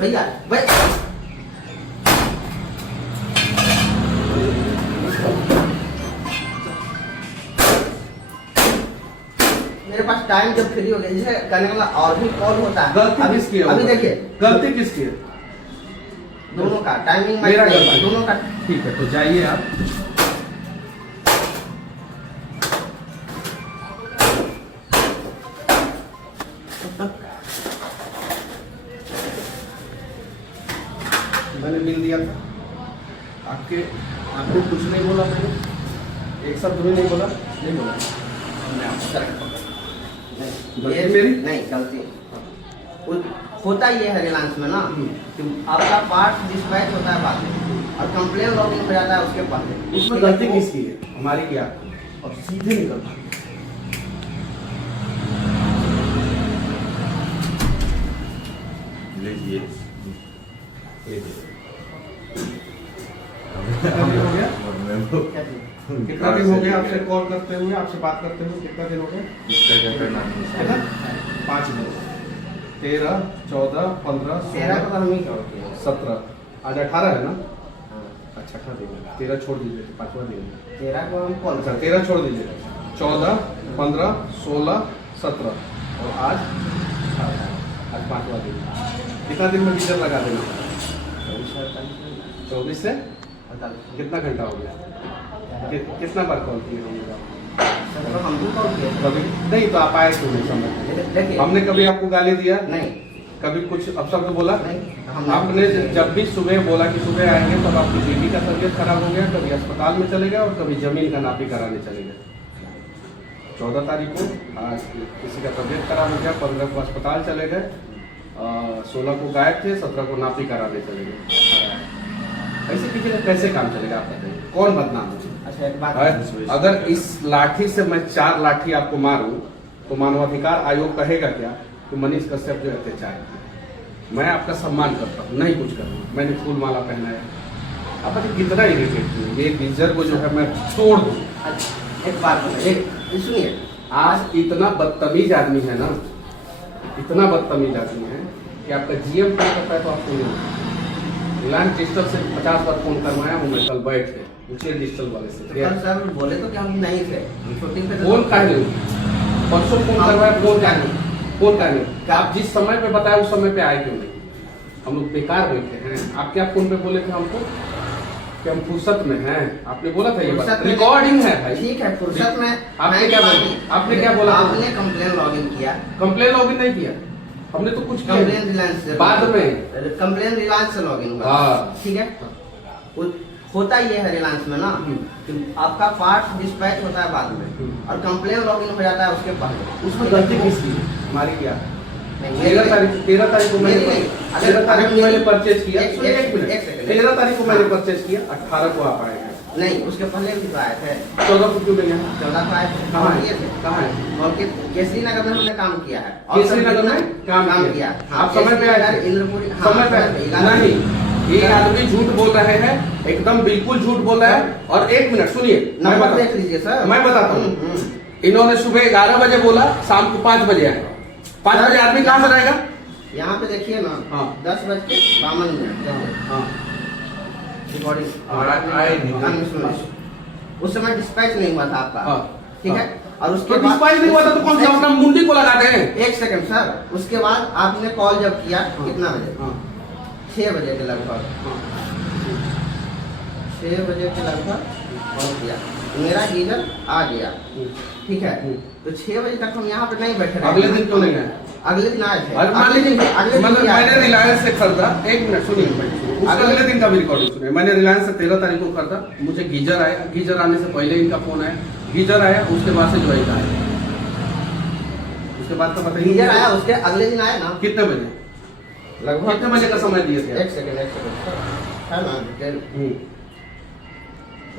भैया भाई मेरे पास टाइम जब फ्री हो गया, जैसे कहने का मतलब और भी कॉल होता है। गलती किसकी है? अभी देखिए गलती किसकी है? दोनों का टाइमिंग मेरा मैच गलती। दोनों का। ठीक है, तो जाइए आप। मैंने बिल दिया था आपको कुछ नहीं बोला, मैंने एक शब्द भी नहीं बोला। हमने आपको correct पकड़ा। गलती ये मेरी? नहीं गलती होता ये है रिलायंस में ना कि आपका पार्ट डिस्पैच होता है बाद में और कंप्लेन लॉगिंग हो जाता है उसके बाद। उसमें गलती किसकी है? हमारी क्या? और सीधे निकल भागे। लीजिए। कितना दिन हो गया? क्या चीज़? कितना दिन हो गया आपसे कॉल करते हुए, आपसे बात करते हुए? कितना दिन हो गया? इसका क्या करना कितना? 5 दिन। 13, 14, 15, 13 का 16, तो हम ही कवर किए। 17, आज 18 है ना? हाँ, अच्छा, 18 दिन है। 13 छोड़ दीजिए, 5वां दिन है। 13 को हम कॉल अच्छा, 13 छोड़ दीजिए। 14, 15, 16, 17 और आज 5वां दिन। कितना दिन में गीजर लगा देना? 24 से कितना घंटा हो गया? कितना बार कॉल किए होंगे आप? हम भी कॉल किए थे। कभी नहीं, तो आप आए क्यों नहीं समझ? देखिए हमने कभी आपको गाली दिया? नहीं कभी कुछ अपशब्द बोला? नहीं हम आपने जब भी सुबह बोला कि सुबह आएंगे, तब आपकी बेटी का तबीयत खराब हो गया, कभी अस्पताल में चले गए और कभी जमीन का नापी कराने चले गए। 14 तारीख को आज किसी का तबीयत खराब हो गया, 15 को अस्पताल चले गए, 16 को गायब थे, 17 को नापी कराने चले गए। ऐसे किसी का कैसे काम चलेगा? आप बताइए, कौन बदनाम है? अच्छा एक बात है? अगर इस लाठी से मैं 4 लाठी आपको मारूं तो मानवाधिकार आयोग कहेगा क्या कि मनीष कश्यप जो अत्याचार किया? मैं आपका सम्मान करता हूँ, नहीं कुछ करता, मैंने फूल माला पहनाया। आप बताइए कितना इरिटेट किए, ये गीजर को जो है मैं तोड़ दूँ। अच्छा, एक बात बताइए, सुनिए। आज इतना बदतमीज आदमी है ना, इतना बदतमीज आदमी है कि आपका जीएम क्या करता है तो आपको नहीं। रिलायंस डिजिटल से 50 बार फोन करवाया हूँ मैं, कल बैठ के पूछिए डिजिटल वाले से। कल सर बोले तो कि हम नहीं थे, शूटिंग पे थे। फोन का नहीं, परसों फोन करवाया, फोन का नहीं, फोन का नहीं। आप जिस समय पे बताया उस समय पे आए क्यों नहीं? हम लोग बेकार बैठे हैं। आप क्या फोन पे बोले थे हमको कि हम फुर्सत में हैं? आपने बोला था ये बात, फुर्सत में- रिकॉर्डिंग है भाई। ठीक है, फुर्सत में आपने क्या बोला? आपने क्या बोला? आपने कंप्लेन लॉगिन किया। कंप्लेन लॉगिन नहीं किया हमने, तो कुछ कंप्लेन किया रिलायंस से बाद में। कंप्लेन रिलायंस से लॉगिन हुआ। हाँ। ठीक है, होता ये है रिलायंस में ना कि आपका पार्ट डिस्पैच होता है बाद में और कंप्लेन लॉगिन हो जाता है उसके बाद। उसमें गलती किसकी है? हमारी क्या? नहीं, 13 तारीख को मैंने मेरी नहीं। 13 तारीख को मैंने परचेज किया। एक एक मिनट, एक सेकंड। 13 तारीख को मैंने परचेज किया, 18 को आप आए हैं। नहीं, उसके पहले भी तो आए थे। 14 को क्यों नहीं आए? 14 को आए थे। कहाँ ये है? थे। कहाँ है? और केसरी नगर में हमने काम किया है। और केसरी नगर में काम किया। हाँ, आप समय पे आए थे? इंद्रपुरी। हाँ, समय पे नहीं, ये आदमी झूठ बोल रहे हैं, एकदम बिल्कुल झूठ बोल रहा है। और एक मिनट सुनिए, मैं नंबर बता- देख लीजिए सर। मैं बताता हूँ। इन्होंने सुबह 11 बजे बोला, शाम को 5 बजे आए। 5 बजे आदमी कहाँ से रहेगा? यहाँ पे देखिए ना। हाँ। 10:52 हाँ, रिकॉर्डिंग आए नहीं। उस समय डिस्पैच नहीं हुआ था आपका। हाँ। ठीक है, और उसके तो डिस्पैच नहीं हुआ था तो कौन सा अपना मुंडी को लगाते हैं? एक सेकंड सर, उसके बाद आपने कॉल जब किया कितना बजे? हाँ, 6 बजे के लगभग। 6 बजे के लगभग कॉल किया, मेरा गीजर आ गया। ठीक है, तो 6 बजे तक हम यहाँ पे नहीं बैठे रहे। अगले दिन क्यों नहीं आए? अगले दिन आए थे। अरे मान लीजिए, मतलब भी आए मैंने थे। रिलायंस से खरीदा, एक मिनट सुनिए, उसका अगले दिन का भी रिकॉर्डिंग सुनिए। मैंने रिलायंस से 13 तारीख को खरीदा, मुझे गीजर आया, गीजर आने से पहले इनका फोन आया, गीजर आया, उसके बाद से जो आया, उसके बाद तो बताइए गीजर आया, उसके अगले दिन आया ना कितने बजे? लगभग। कितने बजे का समय दिए थे? एक सेकंड है ना डिटेल।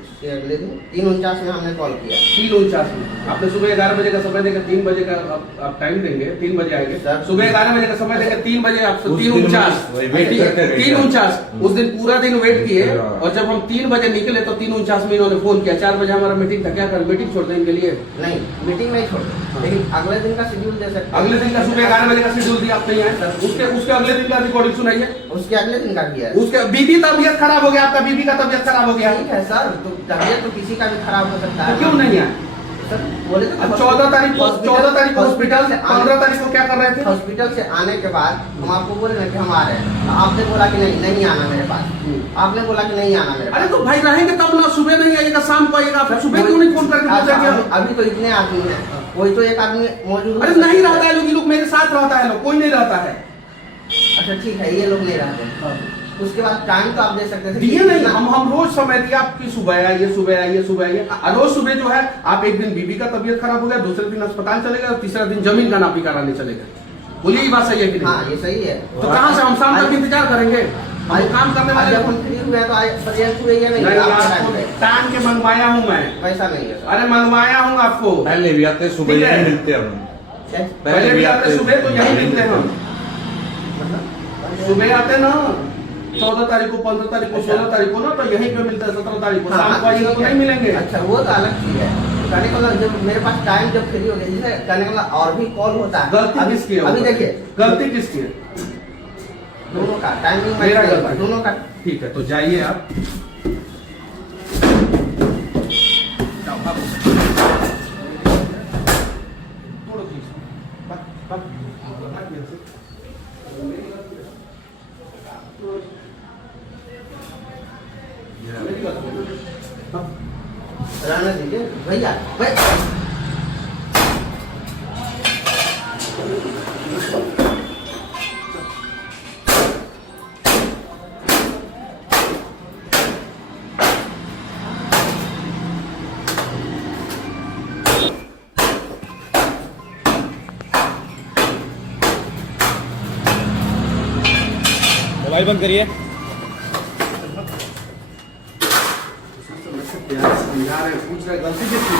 उसके अगले दिन 3:49 में हमने कॉल किया। 3:49 में आपने सुबह 11 बजे का समय देकर 3 बजे का आप टाइम देंगे, 3 बजे आएंगे सर। सुबह 11 बजे का समय देकर 3 बजे आप उस 3:49 दिन वेट करते रहे। 3:49 उस दिन पूरा दिन वेट किए और जब हम 3 बजे निकले तो 3:49 में इन्होंने फोन किया। 4 बजे हमारा मीटिंग था, क्या कर मीटिंग छोड़ दें इनके लिए? नहीं, मीटिंग नहीं छोड़ते, लेकिन अगले दिन का शेड्यूल दे सकते। अगले दिन का सुबह 11 बजे का शेड्यूल दिया, आप नहीं आए। उसके अगले दिन का रिकॉर्डिंग सुनाइए। उसके अगले दिन का किया। उसके बीबी तबियत खराब हो गया, आपका बीबी का तबियत खराब हो गया, ठीक है सर, तो तबियत तो किसी का भी खराब हो सकता है। तो क्यों नहीं आए? सर बोले तो अब 14 तारीख को हॉस्पिटल से 15 तारीख को क्या कर रहे थे? हॉस्पिटल से आने के बाद हम आपको बोले ना कि हम आ रहे हैं, तो आपने बोला कि नहीं आना मेरे पास। आपने बोला कि नहीं आना मेरे पास। अरे तो भाई रहेंगे तब ना, सुबह नहीं आइएगा शाम को आइएगा। आप सुबह क्यों नहीं फोन करके पूछेंगे? अभी तो इतने आदमी हैं, कोई तो एक आदमी मौजूद। अरे नहीं रहता है लोग, ये लोग मेरे साथ रहता है, लोग कोई नहीं रहता है। अच्छा ठीक है, ये लोग नहीं रहते। उसके बाद टाइम तो आप दे सकते थे। दिए नहीं, हम रोज समय दिया आपकी, सुबह आइए सुबह आइए सुबह आइए। रोज सुबह जो है आप एक दिन बीबी का तबीयत खराब हो गया, दूसरे दिन अस्पताल चले गए और तीसरा दिन जमीन का नापी कराने चले गए। बोलिए ये बात सही है कि नहीं? हाँ ये सही है। तो कहाँ से हम शाम तक इंतजार करेंगे? हम काम करने वाले। जब हम फ्री हुए तो प्रेजेंट हुए या नहीं? नहीं, आपका आपको टाइम है। टाइम के मंगवाया हूँ मैं। वैसा नहीं है सर। अरे मंगवाया हूँ आपको। पहले भी आते सुबह ठीक है। यही मिलते हैं हम। पहले भी आते सुबह, तो यही मिलते हैं हम। सुबह आते ना 14 तारीख को, 15 तारीख को, 16 तारीख को ना, तो यहीं पे मिलते हैं। 17 तारीख को शाम को आइएगा तो नहीं मिलेंगे। अच्छा वो तो अलग चीज है। कहने का मतलब जब मेरे पास टाइम जब फ्री हो गया, जैसे कहने का मतलब और भी कॉल होता है। गलती किसकी है? अभी देखिए, गलती किसकी है? दोनों का टाइमिंग मेरा गलती। दोनों का। ठीक है, तो जाइए आप। रहने दीजिए भैया भाई। मोबाइल बंद करिए। समझा रहे, पूछ रहे, गलती किसकी?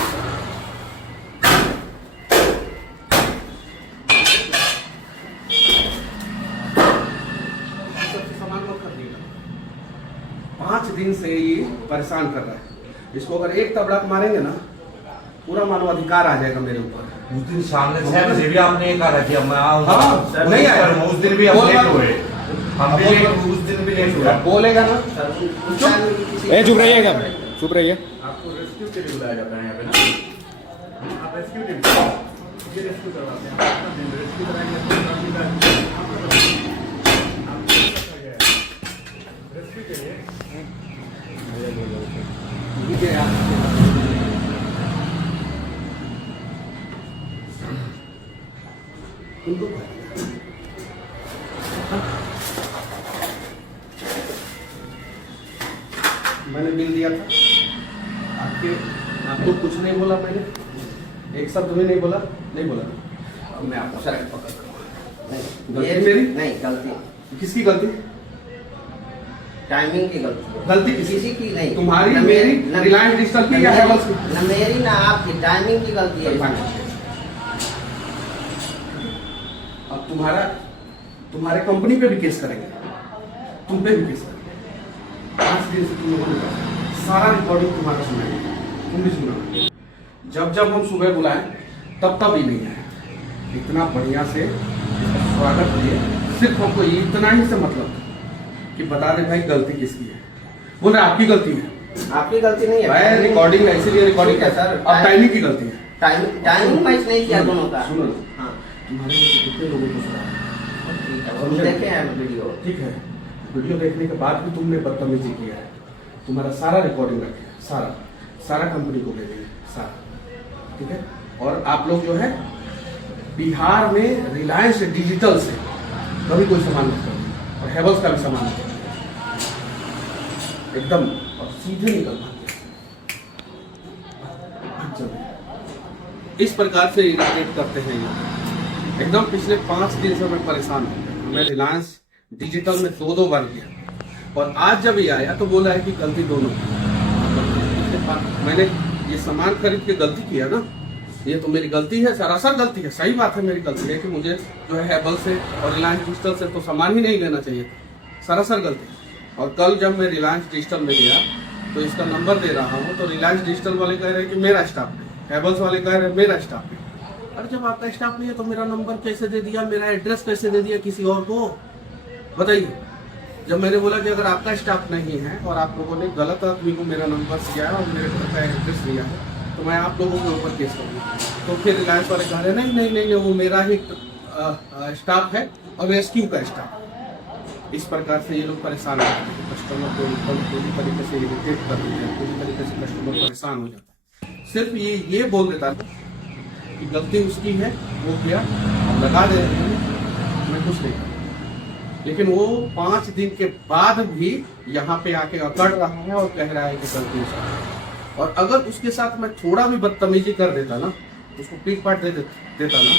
सामान मत कर दिएगा। 5 दिन से ये परेशान कर रहा है। इसको अगर एक तबड़क मारेंगे ना, पूरा मानवाधिकार आ जाएगा मेरे ऊपर। उस दिन सामने 6 बजे भी आपने ये कहा कि मैं आऊंगा। हाँ, नहीं आया। उस दिन भी हम लेट हुए। हम भी उस दिन भी लेट हुआ। बोलेगा ना। ए चुप रहिए एकदम, चुप रहिए। आपको रेस्क्यू के लिए बुलाया जाता है यहाँ पे ना। आप रेस्क्यू टीम ये रेस्क्यू करवाते हैं। आप रेस्क्यू कराएंगे रेस्क्यू के लिए मैंने बिल दिया था आपको कुछ नहीं बोला मैंने, एक शब्द भी नहीं बोला, नहीं बोला। अब मैं आपको सर पकड़ नहीं, गलती मेरी? नहीं गलती किसकी गलती? टाइमिंग की गलती। गलती किसी की नहीं, तुम्हारी, न मेरी, न रिलायंस डिजिटल की या हैवल्स की? न मेरी ना आपकी, टाइमिंग की गलती है। अब तुम्हारे कंपनी पे भी केस करेंगे, तुम पे भी केस करेंगे। 5 दिन से तुम लोगों ने सारा रिकॉर्डिंग तुम्हारा सुनाएंगे, तुम भी सुना। जब हम सुबह बुलाए तब ही नहीं आए। इतना बढ़िया से स्वागत किए, सिर्फ हमको इतना ही से मतलब था कि बता दे भाई गलती किसकी है। बोल रहे आपकी गलती है। आपकी गलती नहीं है भाई रिकॉर्डिंग है, इसीलिए रिकॉर्डिंग ठीक है सर। अब टाइमिंग की गलती है। टाइमिंग मैच नहीं किया दोनों का। सुनो, हाँ तुम्हारे में से कितने लोगों को सुना? ठीक है, हम देखे हैं वीडियो। ठीक है, वीडियो देखने के बाद भी तुमने बदतमीजी किया है। तुम्हारा सारा रिकॉर्डिंग रखे, सारा कंपनी को भेजेंगे सारा, ठीक है। और आप लोग जो है बिहार में रिलायंस डिजिटल से कभी कोई सामान मत करो, और हैवल्स का भी सामान मत करो, एकदम, और सीधे निकल भागे। इस प्रकार से इरिटेट करते हैं ये एकदम। पिछले 5 दिन से मैं परेशान हूँ। मैं रिलायंस डिजिटल में 2 बार गया, और आज जब ये आया तो बोला है कि गलती दोनों की। मैंने ये सामान खरीद के गलती किया ना, ये तो मेरी गलती है, सरासर गलती है, सही बात है, मेरी गलती है कि मुझे जो है हैवल से और रिलायंस डिजिटल से तो सामान ही नहीं लेना चाहिए था, सरासर गलती। और कल जब मैं रिलायंस डिजिटल में गया तो इसका नंबर दे रहा हूँ तो रिलायंस डिजिटल वाले कह रहे हैं कि मेरा स्टाफ नहीं, हैवल्स वाले कह रहे हैं मेरा स्टाफ नहीं। अरे जब आपका स्टाफ नहीं है तो मेरा नंबर कैसे दे दिया, मेरा एड्रेस कैसे दे दिया किसी और को, बताइए। जब मैंने बोला कि अगर आपका स्टाफ नहीं है और आप लोगों ने गलत आदमी को मेरा नंबर दिया है और मेरे घर का एड्रेस दिया है तो मैं आप लोगों के ऊपर केस करूँगा। तो फिर रिलायंस वाले कह रहे नहीं नहीं नहीं वो मेरा ही स्टाफ है और रेस्क्यू का स्टाफ। इस प्रकार से ये लोग परेशान हो जाते हैं, कस्टमर को पूरी तरीके से इरिटेट कर देते हैं, पूरी तरीके से कस्टमर परेशान हो जाता है। सिर्फ ये बोल देता है कि गलती उसकी है, वो किया, अब लगा दे रहे हैं, मैं कुछ नहीं करता। लेकिन वो 5 दिन के बाद भी यहाँ पे आके अकड़ रहा है और कह रहा है कि गलती उसकी है। और अगर उसके साथ मैं थोड़ा भी बदतमीजी कर देता ना, उसको पीट पाट देता ना,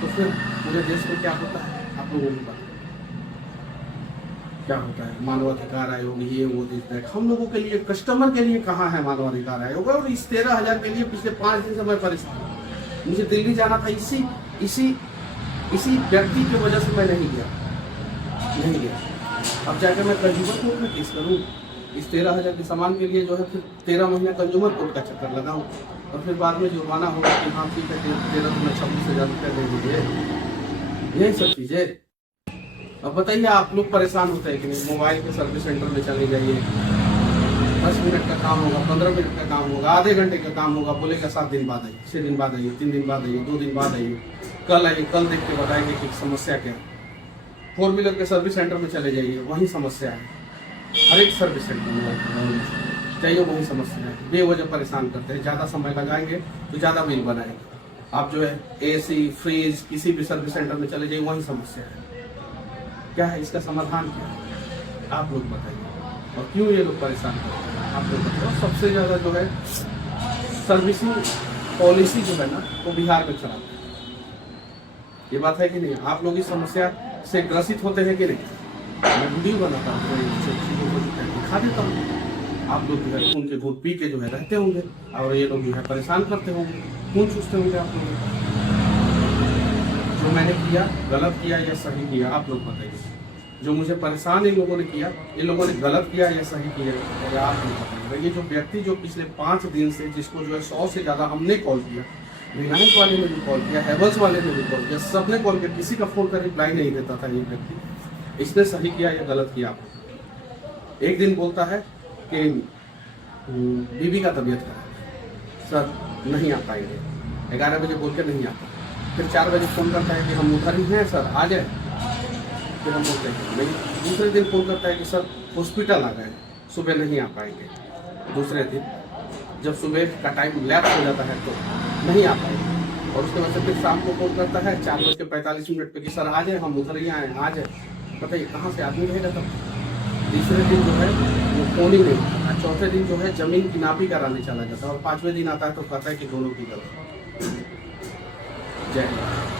तो फिर पूरे देश में क्या होता है आप लोगों को पता क्या होता है। मानवाधिकार आयोग, ये वो दिस, हम लोगों के लिए, कस्टमर के लिए कहाँ है मानवाधिकार आयोग। और इस 13,000 के लिए पिछले 5 दिन से मैं परेशान हूँ। मुझे दिल्ली जाना था, इसी व्यक्ति की वजह से मैं नहीं गया। अब जाकर मैं कंज्यूमर कोर्ट में केस करूँ, इस 13,000 के सामान के लिए जो है फिर 13 महीना कंज्यूमर कोर्ट का चक्कर लगाऊँ और फिर बाद में जुर्माना होगा कि हाँ ठीक है 13 में 26,000 रुपये दे दीजिए, यही सब चीज़ें। अब बताइए आप लोग परेशान होते हैं कि नहीं। मोबाइल के सर्विस सेंटर में चले जाइए, 10 मिनट का काम होगा, 15 मिनट का काम होगा, आधे घंटे का काम होगा, बोलेगा 7 दिन बाद आइए, 6 दिन बाद आइए, 3 दिन बाद आइए, 2 दिन बाद आइए, कल आइए, कल देख के बताएंगे कि समस्या क्या है। 4 व्हीलर के सर्विस सेंटर में चले जाइए, वही समस्या है। हर एक सर्विस सेंटर में चाहिए वही समस्या है, बेवजह परेशान करते हैं। ज़्यादा समय लगाएंगे तो ज़्यादा बिल बनाएंगे। आप जो है AC, फ्रिज, किसी भी सर्विस सेंटर में चले जाइए, वही समस्या है। क्या है इसका समाधान, क्या है आप लोग बताइए। और क्यों ये लोग परेशान करते हैं आप लोग बताइए। सबसे ज़्यादा जो है सर्विसिंग पॉलिसी जो है ना वो बिहार में खराब है। ये बात है कि नहीं। आप लोग इस समस्या से ग्रसित होते हैं कि नहीं। मैं वीडियो बनाता हूँ, चीज़ों को दिखा देता हूँ। आप लोग जो है उनके दूध पी के जो है रहते होंगे और ये लोग जो है परेशान करते होंगे, खून चूसते होंगे आप लोग। जो मैंने किया गलत किया या सही किया आप लोग बताइए। जो मुझे परेशान इन लोगों ने किया, इन लोगों ने गलत किया या सही किया, और आप लोग बताइए। ये जो व्यक्ति जो पिछले 5 दिन से, जिसको जो है 100 से ज़्यादा हमने कॉल किया, रिलायंस वाले ने भी कॉल किया, हैवल्स वाले ने भी कॉल किया, सबने कॉल किया, किसी का फोन का रिप्लाई नहीं देता था ये व्यक्ति। इसने सही किया या गलत किया आप लोग। एक दिन बोलता है कि बीबी का तबीयत खराब, सर नहीं आ पाएंगे, 11 बजे बोल के नहीं आता। फिर 4 बजे फ़ोन करता है कि हम उधर ही हैं सर, आ जाए। फिर हम बोलते हैं नहीं। दूसरे दिन फ़ोन करता है कि सर हॉस्पिटल आ गए, सुबह नहीं आ पाएंगे। दूसरे दिन जब सुबह का टाइम लैप्स हो जाता है तो नहीं आ पाएंगे। और उसके बाद से फिर शाम को फ़ोन करता है 4:45 पे कि सर आ जाए, हम उधर ही आए, आ जाए। बताइए कहाँ से आदमी रहेगा तब। तीसरे दिन जो है वो फ़ोन ही नहीं। चौथे दिन जो है ज़मीन की नापी कराने चला जाता है और 5वें दिन आता है तो कहता है कि दोनों की गलती। जय हिंद।